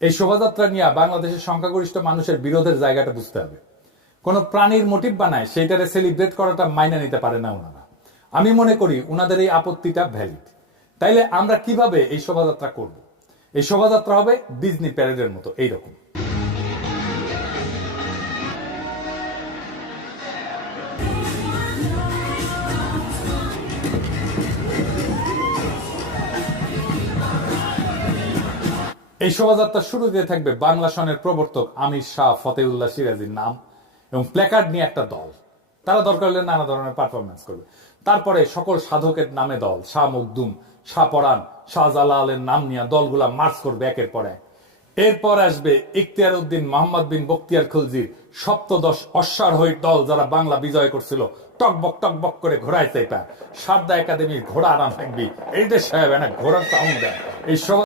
এই শোভাযাত্রা নিয়ে বাংলাদেশের সংখ্যাগরিষ্ঠ মানুষের বিরোধের জায়গাটা বুঝতে হবে। কোন প্রাণীর মোটিভ বানায় সেইটারে সেলিব্রেট করাটা মাইনা নিতে পারে না ওনারা। আমি মনে করি উনাদের এই আপত্তিটা ভ্যালিড। তাইলে আমরা কিভাবে এই শোভাযাত্রা করব? এই শোভাযাত্রা হবে ডিজনি প্যারেডের মতো এইরকম। এই শোভাযাত্রার শুরুতে থাকবে বাংলা সনের প্রবর্তক আমির শাহ ফতেউল্লাহ সিরাজীর নাম এবং প্ল্যাকার্ড নিয়ে একটা দল। তারা দরকার হলে নানা ধরনের পারফরমেন্স করবে। তারপরে সকল সাধকের নামে দল, শাহ মখদুম, শাহ পরান, শাহজালালের নাম নিয়ে দলগুলা মার্চ করবে একের পর এক। এরপর আসবে ইখতিয়ার উদ্দিন মোহাম্মদ বিন বখতিয়ার খলজির সপ্তদশ অশ্বারোহী দল, যারা বাংলা বিজয় করছিল। টকবক করে ঘোড়ায় চেপা সারদা একাডেমির ঘোড়া আরাম থাকবি এই দেশ সাহেব, ঘোড়ার সাউন্ড দেয় এই